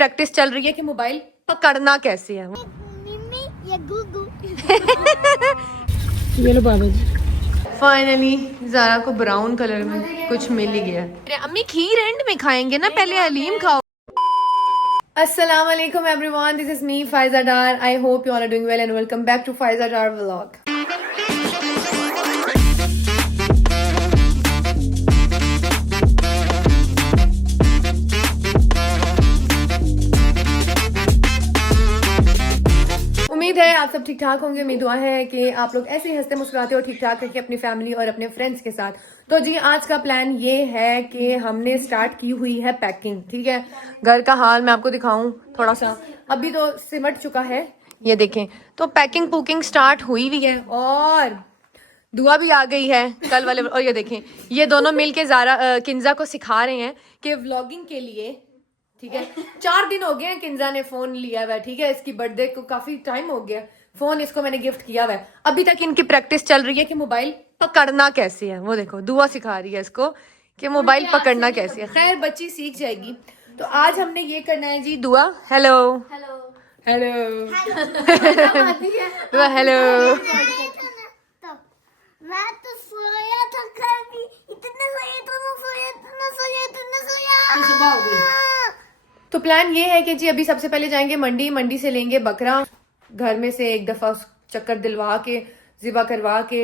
Practice चल रही है कि मोबाइल पकड़ना कैसे है। मिमी या गुगू। ये लो बाबा जी। फाइनली ज़ारा को ब्राउन कलर में कुछ मिल ही गया। अम्मी खीर एंड में खाएंगे ना, पहले हलीम खाओ। अस्सलाम वालेकुम everyone, this is me Faiza Dar. I hope you all are doing well and welcome back to Faiza Dar vlog. उम्मीद है आप सब ठीक ठाक होंगे। मेरी दुआ है कि आप लोग ऐसे ही हंसते मुस्कुराते और ठीक ठाक रहिए अपनी फैमिली और अपने फ्रेंड्स के साथ। तो जी आज का प्लान ये है कि हमने स्टार्ट की हुई है पैकिंग। ठीक है, घर का हाल मैं आपको दिखाऊं थोड़ा सा। अभी तो सिमट चुका है, ये देखें। तो पैकिंग पुकिंग स्टार्ट हुई हुई है और दुआ भी आ गई है कल वाले। और ये देखें, ये दोनों मिलके ज़ारा किंजा को सिखा रहे हैं कि व्लॉगिंग के लिए, ठीक है। 4 दिन हो गए हैं किंजा ने फोन लिया हुआ है, ठीक है। इसकी बर्थडे को काफी टाइम हो गया, फोन इसको मैंने गिफ्ट किया हुआ है। अभी तक इनकी प्रैक्टिस चल रही है कि मोबाइल पकड़ना कैसे है। वो देखो दुआ सिखा रही है इसको कि मोबाइल पकड़ना कैसे है। खैर बच्ची सीख जाएगी। तो आज हमने ये करना है जी। दुआ हेलो हेलो हेलो दुआ हेलो। मैं तो सोया था कल भी, इतना सोया। सुबह हो गई। तो प्लान ये है कि जी अभी सबसे पहले जाएंगे मंडी से लेंगे बकरा। घर में से एक दफा चक्कर दिलवा के ज़िबा करवा के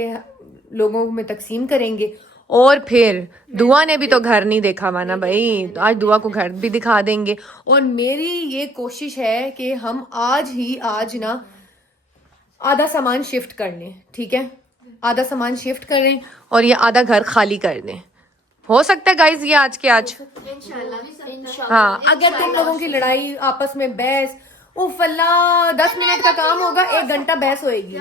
लोगों में तकसीम करेंगे। और फिर दुआ ने भी तो घर नहीं देखा माना भाई, तो आज दुआ को घर भी दिखा देंगे। और मेरी ये कोशिश है कि हम आज ना आधा सामान शिफ्ट कर लें, ठीक है। आधा सामान शिफ्ट करें और ये आधा घर खाली कर दें। हो सकता है गाइज ये आज के आज इंशाल्लाह। हाँ, अगर तुम लोगों की लड़ाई आपस में बहस उफ अल्लाह 10 मिनट का काम होगा, 1 घंटा बहस होएगी।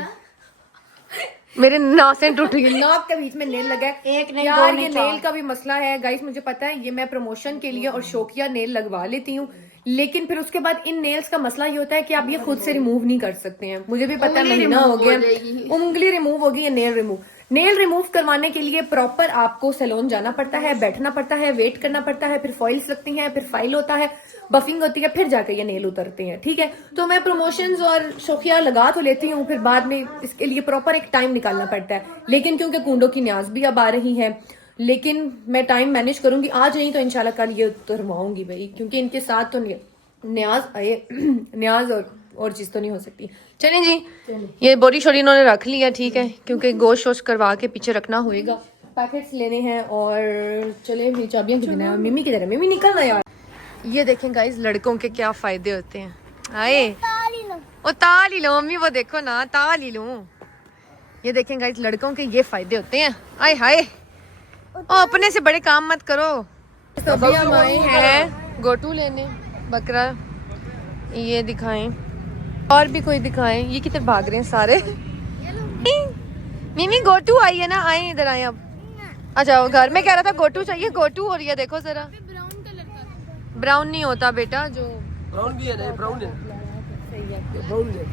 मेरे नासें टूट गई, नाक के बीच में नेल लगा है। एक नहीं, यार ये नेल का भी मसला है गाइस। मुझे पता है ये मैं प्रमोशन के लिए और शौकिया नेल लगवा लेती हूँ, लेकिन फिर उसके बाद इन नेल्स का मसला ये होता है कि आप ये खुद से रिमूव नहीं कर सकते हैं। मुझे भी पता है महीना हो गया, उंगली रिमूव होगी या नेल रिमूव करवाने के लिए प्रॉपर आपको सैलून जाना पड़ता है, बैठना पड़ता है, वेट करना पड़ता है, फिर फॉइल्स लगती हैं, फिर फाइल होता है, बफिंग होती है, फिर जाकर ये नेल उतरते हैं, ठीक है। तो मैं प्रमोशंस और शौकिया लगा तो लेती हूँ, फिर बाद में इसके लिए प्रॉपर एक टाइम निकालना पड़ता है। लेकिन क्योंकि कूंडों की न्याज भी अब आ रही है, लेकिन मैं टाइम मैनेज करूंगी। आज नहीं तो इंशाल्लाह कल ये उतरवाऊंगी भाई, क्योंकि इनके साथ तो न्याज और चीज तो नहीं हो सकती। चलें जी, ये बोरी शोरी इन्होंने रख लिया, ठीक है, क्योंकि गोश्त वोश्त करवा के पीछे रखना होएगा। पैकेट्स लेने हैं और चले मेरी चाबियां किधर है? मिमी किधर है? मिमी निकलना यार। ये देखें गाइस लड़कों के क्या फायदे होते हैं। आए ओ ताल ही लो मम्मी, वो देखो ना ताल ही लो। ये देखें गाइस लड़कों के ये फायदे होते हैं। आए हाय, ओ अपने से बड़े काम मत करो। तो अभी हम आए हैं गोटू लेने बकरा। ये दिखाएं और भी कोई दिखाएं। ये किधर भाग रहे हैं सारे? मिमी गोटू आई है ना, आए इधर आए अब। अच्छा वो घर में कह रहा था गोटू चाहिए, गोटू। और ये देखो जरा, ब्राउन नहीं होता बेटा, जो ब्राउन भी है, ब्राउन है, ब्राउन है।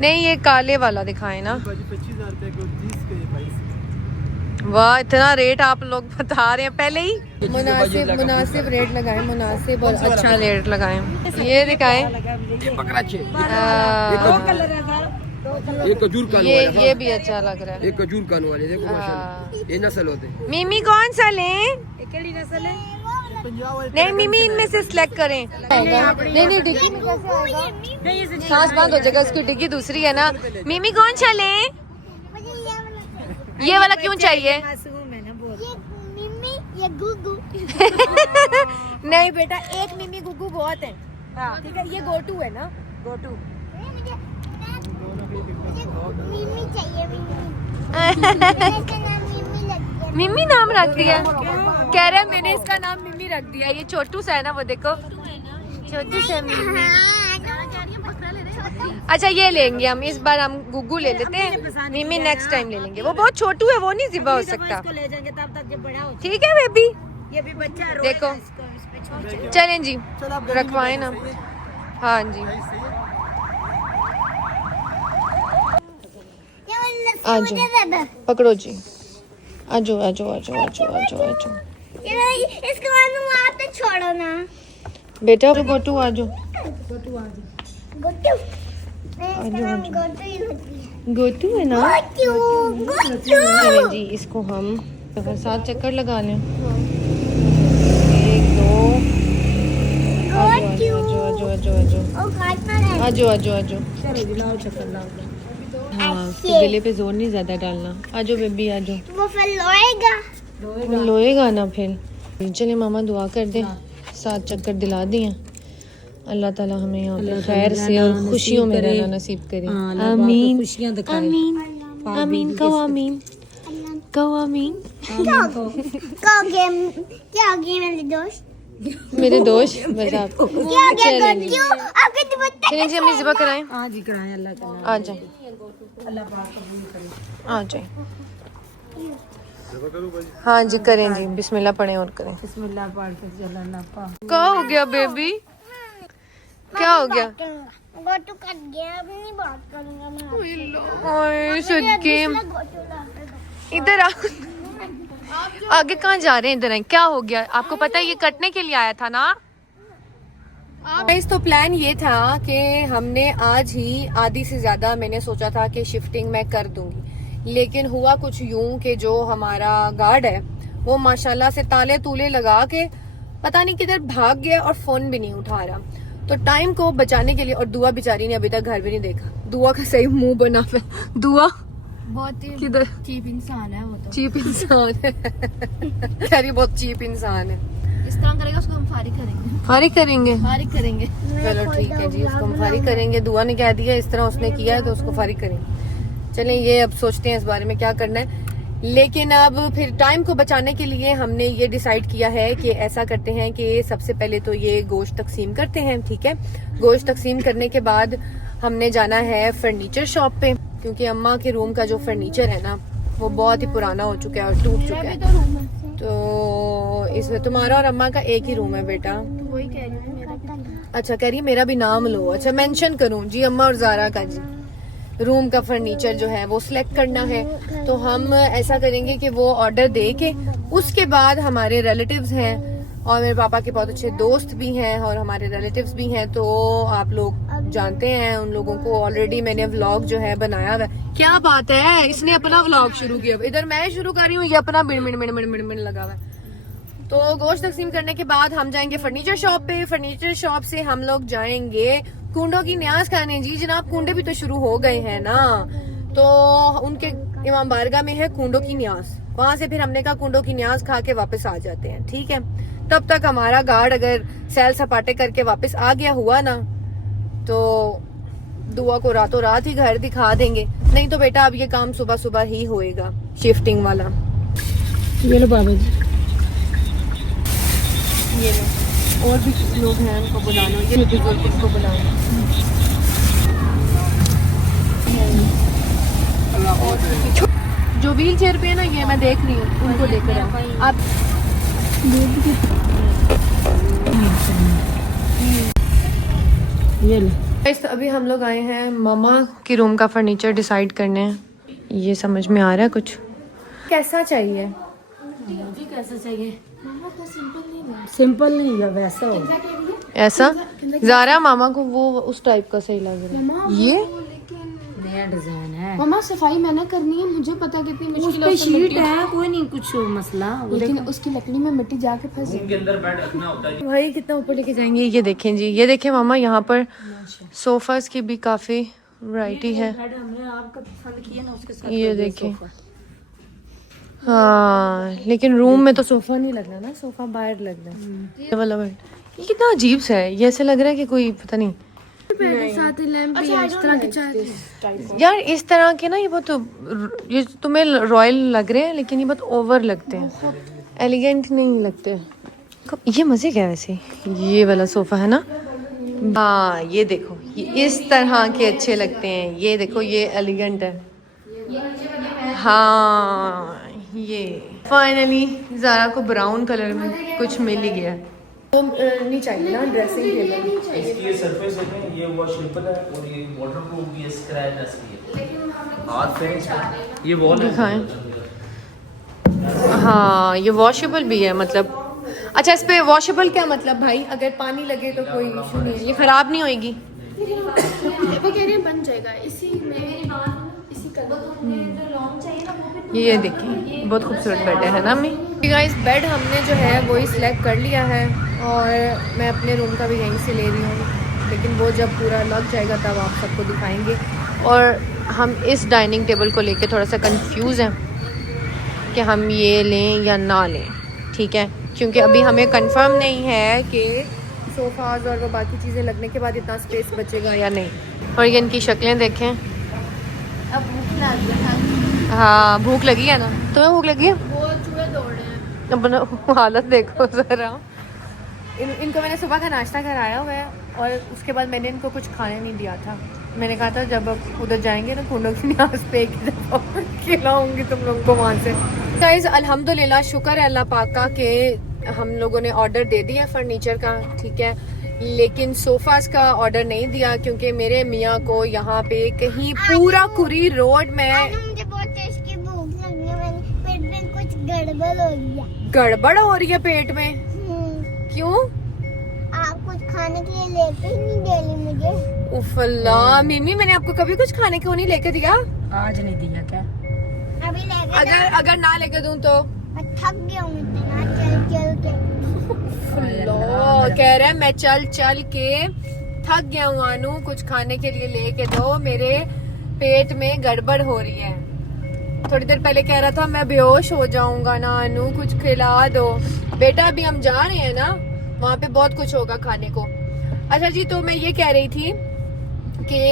नहीं ये काले वाला दिखाए ना। 25,000 रुपए को 30 के 22। वाह इतना रेट आप लोग बता रहे हैं पहले ही। मुनासिब रेट लगाए, मुनासिब और अच्छा रेट लगाए। ये दिखाए, ये बकरा छे, ये खजूर कान वाले। ये भी अच्छा लग रहा है। ये खजूर कान वाले देखो माशाल्लाह, ये नस्ल होते हैं। मिमी कौन सा लें? नहीं मिमी इनमें से सिलेक्ट करें। नहीं डिग्गी में कैसे आएगा? सांस बंद हो जाएगा, उसकी डिग्गी दूसरी है ना। मिमी कौन सा लें? ये वाला क्यों चाहिए? मिमी या गुगू। नहीं बेटा, एक मिमी गुगू बहुत है। हाँ ठीक है, ये गोटू है ना, गोटू। मिमी चाहिए, मिमी। मिमी नाम रख दिया, कह रहे हैं मैंने इसका नाम मिमी रख दिया। ये छोटू सा है ना, वो देखो छोटू सा मिमी। अच्छा ये लेंगे हम इस बार, हम गुग्गू ले लेते हैं, मिमी नेक्स्ट टाइम ले लेंगे। वो बहुत छोटू है, वो नहीं ज़िबा हो सकता। ठीक है बेबी, ये भी बच्चा देखो। चलें जी रखवाएं ना। हाँ जी आजो, पकड़ो जी, आजो आजो आजो आजो आजो आजो। इसके बाद वहाँ पे छोड़ो ना बेटा। गोटू आजो। गोटू इसका नाम गोटू ही होती है। गोटू है ना। गोटू चलें जी, इसको हम 7 चक्कर लगा लें। 1 2 आजो आजो आजो आजो ओ काटना है। आजो आजो आजो। चलो जी लाओ चक्कर लाओ। हाँ, तो गले पे जोर नहीं ज्यादा डालना। आजो बेबी आजो। वो फिर लोएगा। वो लोएगा ना फिर। चले मामा दुआ कर दे, 7 चक्कर दिला दिए। अल्लाह ताला हमें यहाँ पे खैर से और खुशियों में रहना नसीब करे। आमीन खुशियां दिखाए। आमीन आमीन। कहो आमीन, कहो आमीन। क्या गेम मेरे दोस्त? मेरे दोस्त बस आप क्या गेम चलें जी। क्यों आपके दुपट्टे चलें जी, हम ज़िबा कराएं। हाँ जी कराएं अल्लाह ताला। आ जाए अल्लाह पाक कबूल करे। आ जाए। हाँ जी करें जी, बिस्मिल्लाह पढ़ें और करें। बिस्मिल्लाह पढ़ के चला अल्लाह पाक। क्या हो गया बेबी, क्या हो गया? गोटू कट गया, अब नहीं बात करूंगा मैं। ओए सदके, गोटू ला दो। इधर आ। आगे कहाँ जा रहे हैं? इधर आए। क्या हो गया? आपको पता है ये कटने के लिए आया था ना। तो प्लान ये था कि हमने आज ही आधी से ज्यादा मैंने सोचा था कि शिफ्टिंग मैं कर दूंगी, लेकिन हुआ कुछ यूं कि जो हमारा गार्ड है वो माशाल्लाह से ताले तूले लगा के पता नहीं किधर भाग गया और फोन भी नहीं उठा रहा। तो टाइम को बचाने के लिए, और दुआ बेचारी ने अभी तक घर भी नहीं देखा। दुआ का सही मुंह बना पे। दुआ बहुत ही किधर चीप इंसान है वो तो। चीप इंसान है। कह रही बहुत चीप इंसान है। इस तरह करेगा उसको हम फारिग करेंगे। फारिग करेंगे। फारिग करेंगे। चलो ठीक है जी, उसको हम फारिग करेंगे। दुआ ने कह दिया इस तरह उसने किया है तो उसको फारिग करेंगे। चलें ये अब सोचते हैं इस बारे में क्या करना है। लेकिन अब फिर टाइम को बचाने के लिए हमने ये डिसाइड किया है कि ऐसा करते हैं कि सबसे पहले तो ये गोश्त तकसीम करते हैं, ठीक है। गोश्त तकसीम करने के बाद हमने जाना है फर्नीचर शॉप पे, क्योंकि अम्मा के रूम का जो फर्नीचर है ना वो बहुत ही पुराना हो चुका है और टूट चुका है। तो इसमें तुम्हारा और अम्मा का एक ही रूम है बेटा। वही कह रही हूँ मेरा। अच्छा कह रही मेरा भी नाम लो। अच्छा मेंशन करूं जी, अम्मा और जारा का जी। रूम का फर्नीचर जो है वो सिलेक्ट करना है, तो हम ऐसा करेंगे कि वो ऑर्डर दे के उसके बाद हमारे रिलेटिव्स हैं और मेरे पापा के बहुत अच्छे दोस्त भी हैं और हमारे रिलेटिव्स भी हैं, तो आप लोग जानते हैं उन लोगों को। ऑलरेडी मैंने व्लॉग जो है बनाया हुआ है। क्या बात है, इसने अपना व्लॉग शुरू किया। इधर मैं शुरू कर रही हूँ, ये अपना मिन मिन मिन मिन मिन मिन लगा हुआ है। तो गोश्त तकसीम करने के बाद हम जाएंगे फर्नीचर शॉप पे। फर्नीचर शॉप से हम लोग जाएंगे कुंडों की न्याज खाने। जी जनाब, कुंडे भी तो शुरू हो गए हैं ना, तो उनके इमाम बारगाह में है कुंडों की न्याज। वहां से फिर हमने कहा कुंडों की न्याज खा के वापस आ जाते हैं, ठीक है। तब तक हमारा गार्ड अगर सैल सपाटे करके वापस आ गया हुआ ना तो दुआ को रातों रात ही घर दिखा देंगे। नहीं तो बेटा अब ये काम सुबह सुबह ही होएगा, शिफ्टिंग वाला। ये लो बाबा जी। ये लो, और भी लोग हैं उनको बुला लो, ये बुजुर्ग को बुला लो। जो व्हील चेयर पे है ना, ये मैं देख रही हूँ, उनको लेकर आप। ये लो। तो अभी हम लोग आए हैं मामा के रूम का फर्नीचर डिसाइड करने। ये समझ में आ रहा है कुछ कैसा चाहिए? जी कैसा चाहिए? सिंपल नहीं है, वैसा हो। ऐसा ज़ारा मामा को वो उस टाइप का सही लग रहा है। ये नया डिजाइन है। मम्मा सफाई मैंने करनी है, मुझे पता कितनी उस मुश्किल पे है। शीट है, कोई नहीं कुछ मसला। लेकिन उसकी लकड़ी में मिट्टी जाके फंस भाई कितना ऊपर लेके जाएंगे। ये देखें जी, ये देखें मामा, यहाँ पर सोफास की भी काफी वैरायटी है। हमने आपका पसंद किया ना, उसके साथ ये देखें। हाँ लेकिन रूम में तो सोफा नहीं लगना ना, सोफा बाहर लगना है। ये वाला बेड ये कितना अजीब सा है। ये ऐसे लग रहा है कि कोई पता नहीं साथ लैंप भी है, इस तरह के चार। यार इस तरह के ना ये बहुत, ये तुम्हें रॉयल लग रहे हैं लेकिन ये बहुत ओवर लगते हैं, एलिगेंट नहीं लगते। ये मजे क्या है वैसे, ये वाला सोफा है ना। हाँ ये देखो, ये इस तरह के अच्छे लगते हैं। ये देखो ये एलिगेंट है। हाँ ये फाइनली ज़ारा को ब्राउन कलर में कुछ मिल ही गया। तो नहीं चाहिए ना ड्रेसिंग टेबल। इसकी ये सरफेस है, ये वॉशेबल है और ये वाटरप्रूफ भी है, स्क्रैच है। हाथ फिनिश ये वॉल दिखाएं। हाँ ये वॉशेबल भी है, मतलब अच्छा इस पे वॉशेबल क्या मतलब भाई, अगर पानी लगे तो कोई इशू नहीं है, ये खराब नहीं होएगी? वो कह रहे हैं बन जाएगा इसी में, इसी ये देखिए बहुत खूबसूरत बेड है ना अम्मी? गाइस बेड हमने जो है वही सिलेक्ट कर लिया है और मैं अपने रूम का भी यहीं से ले रही हूँ, लेकिन वो जब पूरा लग जाएगा तब आप सबको दिखाएंगे। और हम इस डाइनिंग टेबल को लेके थोड़ा सा कंफ्यूज हैं कि हम ये लें या ना लें, ठीक है, क्योंकि अभी हमें कंफर्म नहीं है कि सोफ़ाज और वो बाकी चीज़ें लगने के बाद इतना स्पेस बचेगा या नहीं। और ये इनकी शक्लें देखें। अब भूख लग गया, हाँ भूख लगी है ना, तुम्हें भूख लगी है? वो चूहे दौड़ रहे हैं। अपना हालत देखो ज़रा। इनको मैंने सुबह का नाश्ता कराया हुआ है और उसके बाद मैंने इनको कुछ खाने नहीं दिया था। मैंने कहा था जब अब उधर जाएंगे ना कुंडों की न्याज पे एक दफ़ा खिलाऊंगी तुम लोगों को वहाँ से। गाइस अल्हम्दुलिल्लाह शुक्र है अल्लाह पाक का कि हम लोगों ने ऑर्डर दे दिया फर्नीचर का, ठीक है, लेकिन सोफास का ऑर्डर नहीं दिया क्योंकि मेरे मियाँ को यहाँ पे कहीं पूरा कुरी रोड में मुझे बहुत तेज की भूख लगी है, मैंने पेट में कुछ गड़बड़ हो गया। गड़बड़ हो रही है पेट में? क्यों? आप कुछ खाने के लिए लेके ही नहीं दे रही मुझे। उफ अल्लाह, मिमी मैंने आपको कभी कुछ खाने को नहीं लेके दिया? आज नहीं दिया क्या? अभी लेके अगर ना लेके दूं तो? मैं थक गया हूँ इतना चल चल के। अल्लाह, कह रहा है मैं चल चल के थक गया हूँ अनु, कुछ खाने के लिए लेके दो, मेरे पेट में गड़बड़ हो रही है। थोड़ी देर पहले कह रहा था मैं बेहोश हो जाऊंगा ना अनु, कुछ खिला दो। बेटा अभी हम जा रहे हैं ना, वहाँ पे बहुत कुछ होगा खाने को। अच्छा जी, तो मैं ये कह रही थी कि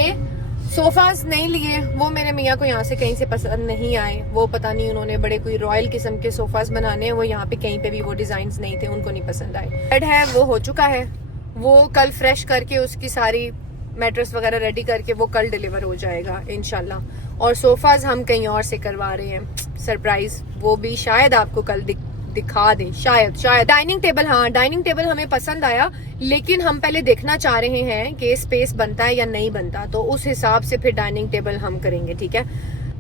सोफास नहीं लिए, वो मेरे मियाँ को यहाँ से कहीं से पसंद नहीं आए। वो पता नहीं उन्होंने बड़े कोई रॉयल किस्म के सोफास बनाने हैं, वो यहाँ पे कहीं पे भी वो डिजाइन्स नहीं थे, उनको नहीं पसंद आए। बेड है वो हो चुका है, वो कल फ्रेश करके उसकी सारी मैट्रेस वगैरह रेडी करके वो कल डिलीवर हो जाएगा इंशाल्लाह। और सोफाज हम कहीं और से करवा रहे हैं सरप्राइज, वो भी शायद आपको कल दिखा दें, शायद। डाइनिंग टेबल, हाँ डाइनिंग टेबल हमें पसंद आया, लेकिन हम पहले देखना चाह रहे हैं कि स्पेस बनता है या नहीं बनता, तो उस हिसाब से फिर डाइनिंग टेबल हम करेंगे, ठीक है।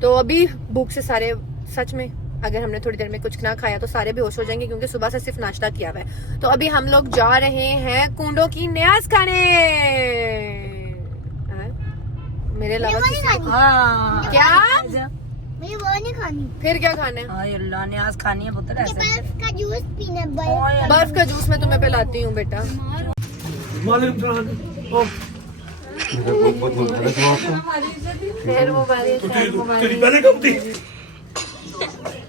तो अभी भूख से सारे, सच में अगर हमने थोड़ी देर में कुछ ना खाया तो सारे बेहोश हो जाएंगे, क्योंकि सुबह से सिर्फ नाश्ता किया हुआ है। तो अभी हम लोग जा रहे हैं कुंडों की न्याज खाने। मेरे अलावा हाँ क्या? मुझे वो नहीं खानी। फिर क्या खाना है? हाँ, अल्लाह ने आज खानी है पुत्र ऐसे। बर्फ का जूस पीना, बर्फ। बर्फ का जूस मैं तुम्हें पिलाती हूँ बेटा। खैर मुबारक, खैर मुबारक।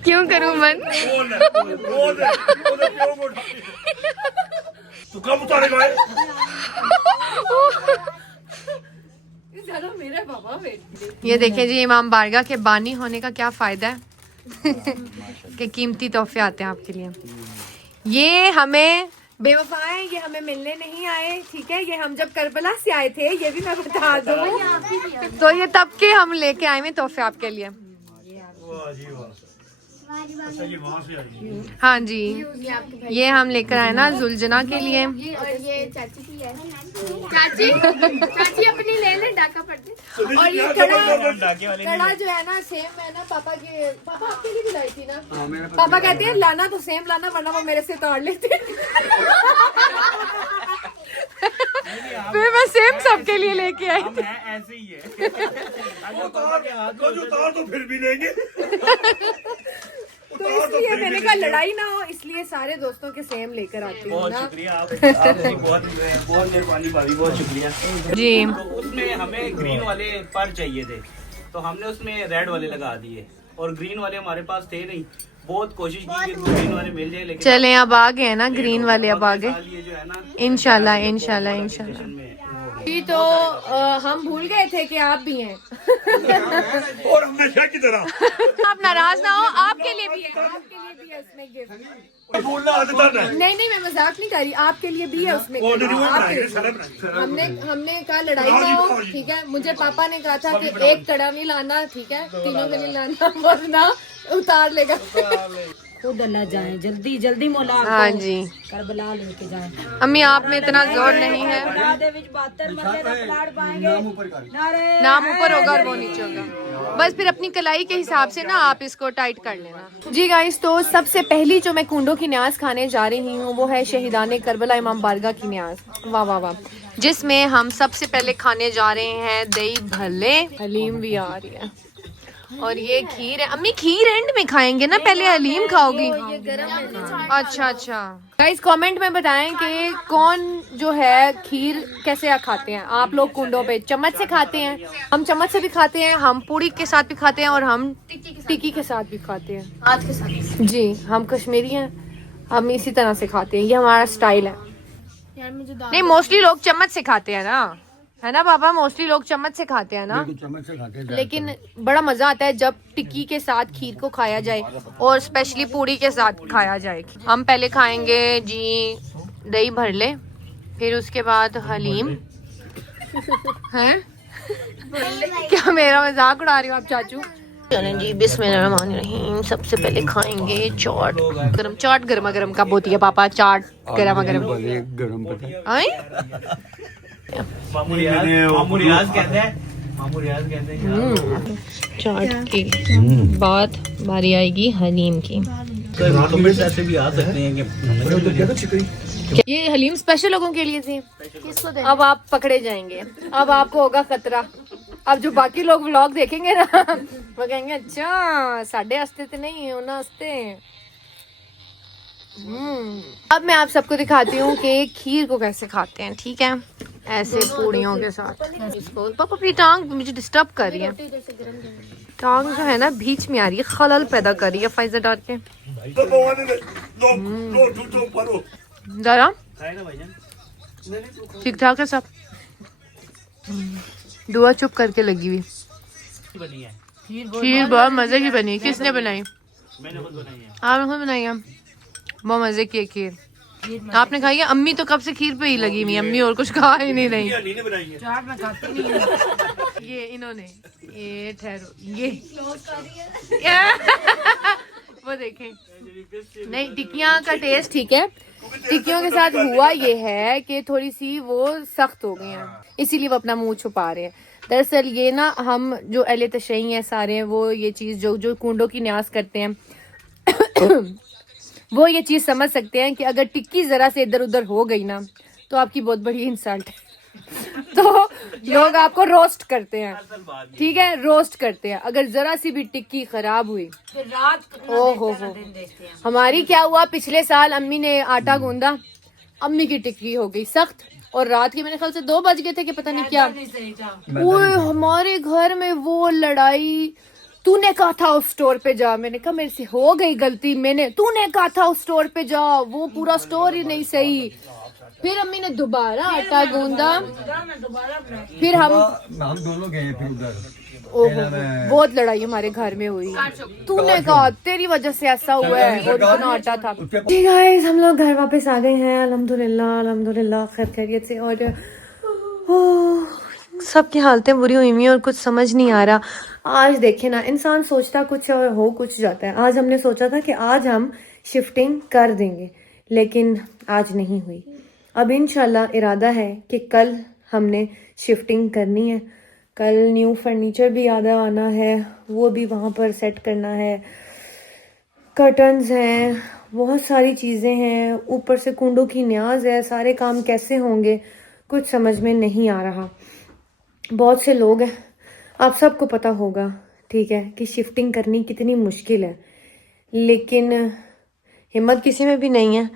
क्यों करूँ बंद? तू कब उतारेगा? ये देखें जी, इमाम बारगाह के बानी होने का क्या फायदा है कि कीमती तोहफे आते हैं आपके लिए। ये हमें बेवफा है, ये हमें मिलने नहीं आए, ठीक है। ये हम जब करबला से आए थे, ये भी मैं बता दूं, तो ये तब के हम लेके आए हैं तोहफे आपके लिए। अच्छा ये वहाँ से आई। हाँ जी, ये हम लेकर आए ना जुलजना के लिए। और ये चाची की है। चाची अपनी ले ले, डाका पड़ दे। और ये कड़ा जो है ना, सेम है ना, पापा आपके लिए भी लाई थी ना। पापा कहते हैं लाना तो सेम लाना, वरना वो मेरे से तोड़ लेते। फिर मैं सेम सबके लिए लेके आई थी। ऐसे ही है। उतार तो फिर भी लेंगे। तो इसलिए मैंने कहा लड़ाई ना हो, इसलिए सारे दोस्तों के सेम लेकर आती हूँ बहुत ना। शुक्रिया आपकी बहुत मेहरबानी भाभी, बहुत शुक्रिया जी। तो उसमें हमें ग्रीन वाले पर चाहिए थे, तो हमने उसमें रेड वाले लगा दिए, और ग्रीन वाले हमारे पास थे नहीं। बहुत कोशिश की कि ग्रीन वाले मिल जाए, लेकिन चलें अब आ गए ना ग्रीन वाले, अब आ गए ये जो है ना इंशाल्लाह इंशाल्लाह इंशाल्लाह। में जी तो हम भूल गए थे कि आप भी हैं। और हमेशा की तरह आप नाराज ना हो, आपके लिए भी है, आपके लिए भी है उसमें गिफ्ट। बोलना आदत है। नहीं मैं मजाक नहीं कर रही, आपके लिए भी है उसमें वो gift। नहीं, वो आपके बनाएंगे, लिए। सारा बनाएंगे। हमने कहा लड़ाई ना हो, ठीक है। मुझे पापा ने कहा था कि एक कड़ा नहीं लाना, ठीक है, तीनों का नहीं लाना, वरना उतार लेगा। खुद अल्लाह जाए, जल्दी जल्दी मौला आपको हाँ जी करबला लेके जाए। अम्मी आप में इतना जोर नहीं है, नाम ऊपर होगा और वो नीचे होगा, बस फिर अपनी कलाई के हिसाब से ना आप इसको टाइट कर लेना। जी गाइस, तो सबसे पहली जो मैं कुंडों की न्याज खाने जा रही हूँ वो है शहीदान करबला इमाम बारगाह की न्याज। वाह वाह वाह, जिसमें हम सबसे पहले खाने जा रहे हैं दही भल्ले, हलीम भी आ रही है और ये खीर है। अम्मी खीर एंड में खाएंगे ना, पहले हलीम खाओगी? अच्छा अच्छा गाइस, कमेंट में बताएं कि कौन जो है खीर कैसे खाते हैं आप लोग कुंडों पे? चम्मच से खाते हैं, हम चम्मच से भी खाते हैं, हम पूड़ी के साथ भी खाते हैं और हम टिक्की के साथ भी खाते हैं, हाथ के साथ। जी, हम कश्मीरी हैं, हम इसी तरह से खाते हैं, ये हमारा स्टाइल है। नहीं, मोस्टली लोग चम्मच से खाते हैं ना, है ना पापा? मोस्टली लोग चम्मच से खाते हैं ना, चम्मच से खाते हैं। लेकिन बड़ा मजा आता है जब टिक्की के साथ खीर को खाया जाए और स्पेशली पूड़ी के साथ खाया जाए। हम पहले खाएंगे जी दही भल्ले, फिर उसके बाद हलीम। हैं? क्या मेरा मजाक उड़ा रही हो आप चाचू? चलें जी, बिस्मिल्लाहिर्रहमानिर्रहीम। सबसे पहले खाएंगे चाट गरम, चाट गर्मा गर्म कब होती है पापा? चाट गर्मा गर्म गरम पता है। मामू रियाज कहते हैं चाट की बात बारी आएगी हलीम की। कमेंट्स ऐसे भी आ सकते हैं कि ये हलीम स्पेशल लोगों के लिए थी। अब आप पकड़े जाएंगे, अब आपको होगा खतरा। अब जो बाकी लोग व्लॉग देखेंगे ना वो कहेंगे अच्छा साढ़े हस्ते तो नहीं उन्हें हस्ते। अब मैं आप सबको दिखाती हूँ कि खीर को कैसे खाते हैं, ठीक है? ऐसे पूड़ियों के साथ। इसको पापा अपनी टांग मुझे डिस्टर्ब कर रही है, टांग जो है ना बीच में आ रही है, खलल पैदा कर रही है फाइजा डाल के। जरा ठीक ठाक है सब, दुआ चुप करके लगी हुई। बनी है खीर बहुत मजे की बनी। किसने बनाई? मैंने खुद बनाई है। आपने खुद बनाई है? बहुत मजे की है खीर। आपने खाई है? अम्मी तो कब से खीर पे ही लगी हुई, अम्मी और कुछ खा ही नहीं रही। अली ने बनाई है। चाट में खाते नहीं है। ये इन्होंने, ये ठहरो, ये वो देखें। नहीं, टिक्कियाँ का टेस्ट ठीक है, टिक्कियों के साथ हुआ ये है कि थोड़ी सी वो सख्त हो गई हैं, इसीलिए वो अपना मुंह छुपा रहे हैं। दरअसल ये ना हम जो अहले तशय्ई हैं सारे, वो ये चीज़ जो कुंडों की न्याज करते हैं वो ये चीज़ समझ सकते हैं कि अगर टिक्की ज़रा से इधर उधर हो गई ना तो आपकी बहुत बड़ी इंसल्ट है। तो लोग आपको रोस्ट करते हैं, ठीक है? रोस्ट करते हैं अगर जरा सी भी टिक्की खराब हुई। ओहो हो, हमारी क्या हुआ पिछले साल, अम्मी ने आटा गूंदा, अम्मी की टिक्की हो गई सख्त और रात के मेरे ख्याल से 2 बज गए थे कि पता नहीं क्या। ओए हमारे घर में वो लड़ाई, तूने कहा था उस स्टोर पे जा, मैंने कहा मेरे से हो गई गलती, तूने कहा था उस स्टोर पे जा, वो पूरा स्टोर ही नहीं सही। फिर अम्मी ने दोबारा आटा गूंदा, फिर हम दोनों गए फिर उधर। ओहो, बहुत लड़ाई हमारे घर में हुई। तूने कहा तेरी वजह से ऐसा हुआ है, और इतना आटा था। ठीक है, हम लोग घर वापस आ गए हैं अल्हम्दुलिल्लाह, अल्हम्दुलिल्लाह खैर खैरियत से। और सबकी हालतें बुरी हुई हैं और कुछ समझ नहीं आ रहा। आज देखे ना, इंसान सोचता कुछ और हो कुछ जाता है। आज हमने सोचा था कि आज हम शिफ्टिंग कर देंगे, लेकिन आज नहीं हुई। अब इंशाल्लाह इरादा है कि कल हमने शिफ्टिंग करनी है। कल न्यू फर्नीचर भी आधा आना है, वो भी वहाँ पर सेट करना है, कर्टन्स हैं, बहुत सारी चीज़ें हैं, ऊपर से कुंडों की न्याज है। सारे काम कैसे होंगे कुछ समझ में नहीं आ रहा। बहुत से लोग हैं, आप सबको पता होगा, ठीक है, कि शिफ्टिंग करनी कितनी मुश्किल है, लेकिन हिम्मत किसी में भी नहीं है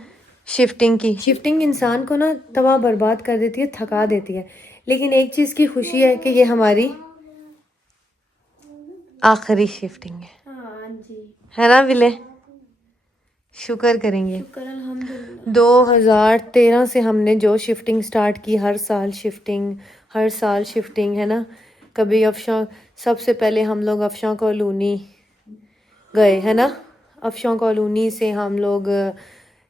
शिफ्टिंग की। शिफ्टिंग इंसान को ना तबाह बर्बाद कर देती है, थका देती है। लेकिन एक चीज़ की खुशी है कि ये हमारी आखिरी शिफ्टिंग है। हाँ जी, है ना विले? शुक्र करेंगे। 2013 से हमने जो शिफ्टिंग स्टार्ट की, हर साल शिफ्टिंग है ना। कभी अफशां, सबसे पहले हम लोग अफशां कॉलोनी गए, है ना। अफशां कॉलोनी से हम लोग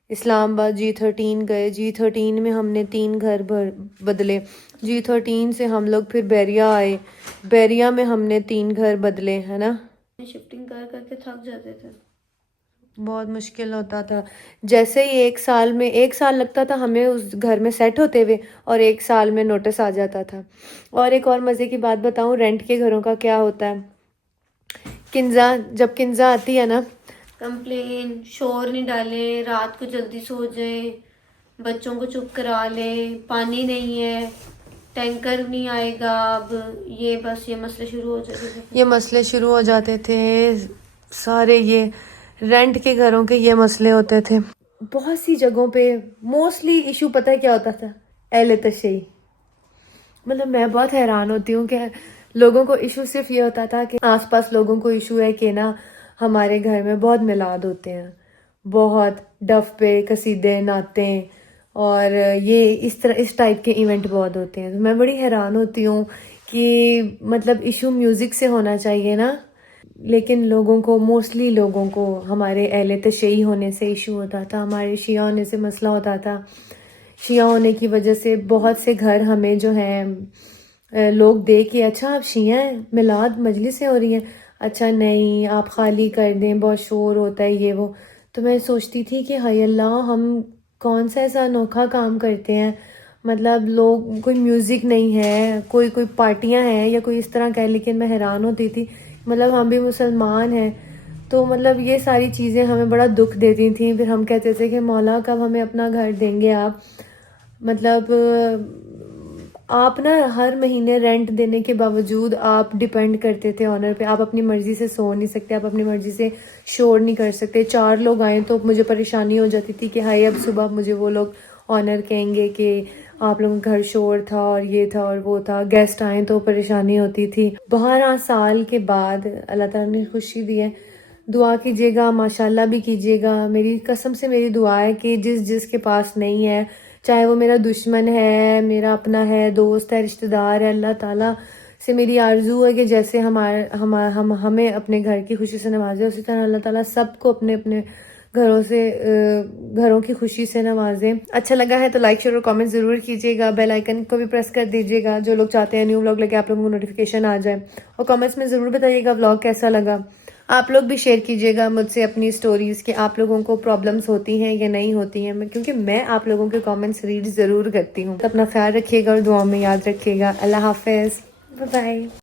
इस्लामाबाद G13 गए। G13 में हमने 3 घर बदले। G13 से हम लोग फिर बैरिया आए, बैरिया में हमने 3 घर बदले, है ना। शिफ्टिंग कर करके थक जाते थे। बहुत मुश्किल होता था। जैसे ही 1 साल लगता था हमें उस घर में सेट होते हुए, और 1 साल में नोटिस आ जाता था। और एक और मज़े की बात बताऊं, रेंट के घरों का क्या होता है। जब किंजा आती है ना, कंप्लेन, शोर नहीं डालें, रात को जल्दी सो जाएं, बच्चों को चुप करा लें, पानी नहीं है, टैंकर नहीं आएगा, अब ये मसले शुरू हो जाते थे। ये मसले शुरू हो जाते थे सारे, ये रेंट के घरों के ये मसले होते थे। बहुत सी जगहों पे मोस्टली इशू पता है क्या होता था, अहले तशय्युई। मतलब मैं बहुत हैरान होती हूँ कि लोगों को इशू सिर्फ ये होता था कि आसपास लोगों को इशू है कि ना हमारे घर में बहुत मिलाद होते हैं, बहुत डफ पे कसीदे नाते, और ये इस टाइप के इवेंट बहुत होते हैं। तो मैं बड़ी हैरान होती हूँ कि मतलब इशू म्यूज़िक से होना चाहिए ना, लेकिन मोस्टली लोगों को हमारे अहले तशय्युई होने से इशू होता था, हमारे शिया होने से मसला होता था। शिया होने की वजह से बहुत से घर हमें जो हैं लोग दे के, अच्छा आप शिया हैं, मिलाद मजलिसें हो रही हैं, अच्छा नहीं आप खाली कर दें, बहुत शोर होता है ये वो। तो मैं सोचती थी कि हाय अल्लाह, हम कौन सा ऐसा अनोखा काम करते हैं, मतलब लोग, कोई म्यूज़िक नहीं है, कोई पार्टियां हैं या कोई इस तरह का है। लेकिन मैं हैरान होती थी, मतलब हम भी मुसलमान हैं, तो मतलब ये सारी चीज़ें हमें बड़ा दुख देती थी। फिर हम कहते थे कि मौला कब हमें अपना घर देंगे आप, मतलब आप ना हर महीने रेंट देने के बावजूद आप डिपेंड करते थे ऑनर पे। आप अपनी मर्जी से सो नहीं सकते, आप अपनी मर्जी से शोर नहीं कर सकते। 4 लोग आए तो मुझे परेशानी हो जाती थी कि हाय अब सुबह मुझे वो लोग ऑनर कहेंगे कि आप लोगों का घर शोर था और ये था और वो था। गेस्ट आए तो परेशानी होती थी। 12 साल के बाद अल्लाह ताला ने खुशी दी है। दुआ कीजिएगा, माशाल्लाह भी कीजिएगा। मेरी कसम से मेरी दुआ है कि जिसके पास नहीं है, चाहे वो मेरा दुश्मन है, मेरा अपना है, दोस्त है, रिश्तेदार है, अल्लाह ताला से मेरी आरजू है कि जैसे हमें अपने घर की खुशी से नवाजे, उसी तरह अल्लाह ताला सबको अपने अपने घरों की खुशी से नवाजे। अच्छा लगा है तो लाइक शेयर और कमेंट जरूर कीजिएगा। बेल आइकन को भी प्रेस कर दीजिएगा, जो लोग चाहते हैं न्यू व्लॉग लगे आप लोगों को नोटिफिकेशन आ जाए। और कमेंट्स में जरूर बताइएगा व्लॉग कैसा लगा। आप लोग भी शेयर कीजिएगा मुझसे अपनी स्टोरीज कि आप लोगों को प्रॉब्लम्स होती हैं या नहीं होती हैं, क्योंकि मैं आप लोगों के कमेंट्स रीड जरूर करती हूँ। तो अपना ख्याल रखिएगा और दुआ में याद रखिएगा। अल्लाह हाफिज, बाय बाय।